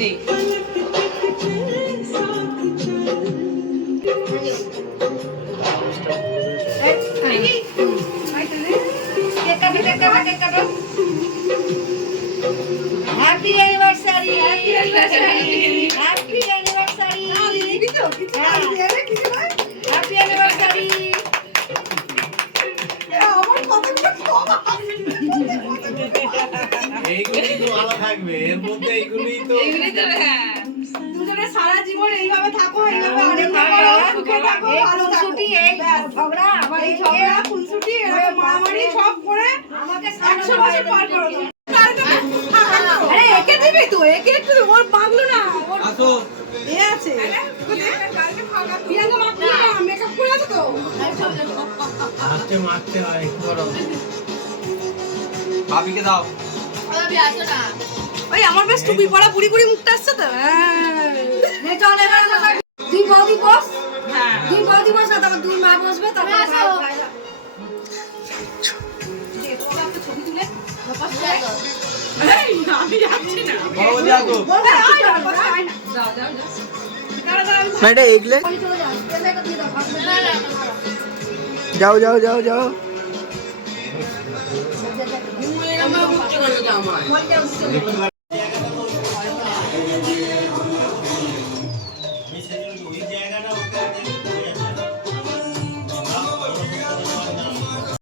নেই। Happy anniversary, happy anniversary, happy anniversary, happy anniversary. আমার কতটা কম এইগুলি তো ভালো থাকবে, এর মধ্যে এইগুলি তো হ্যাঁ দুজনে সারা জীবন এইভাবে থাকো, এইভাবে আনন্দ করো, সুখে থাকো, ভালো থাকো। এই ঝগড়া, আবার এই ঝগড়া, খুনসুটি, এরকম মারামারি সব করে আমাকে 100 বছর পার করো। আরে একে দিবি তো, একে একটু ওর পাগলো না, ওর আসো এ আছে। প্রিয়াঙ্কা মাখলো না, মেকআপ করে আছে তো। হাতে মারতে হয় করো। ভাবিকে দাও। ওই আমার বেশ টুপি পরা বুড়ি বুড়ি মুখটা আসছে তো। নে চল এবার দুই বৌদি বস, হ্যাঁ দুই বৌদি বস, তারপর দুই মা বসবে, তারপর ভাইরা। ছবি তুলে আমি যাচ্ছি না। বৌদি আসো। যাও যাও যাও। ম্যাডাম এগলে যাও যাও যাও যাও যাও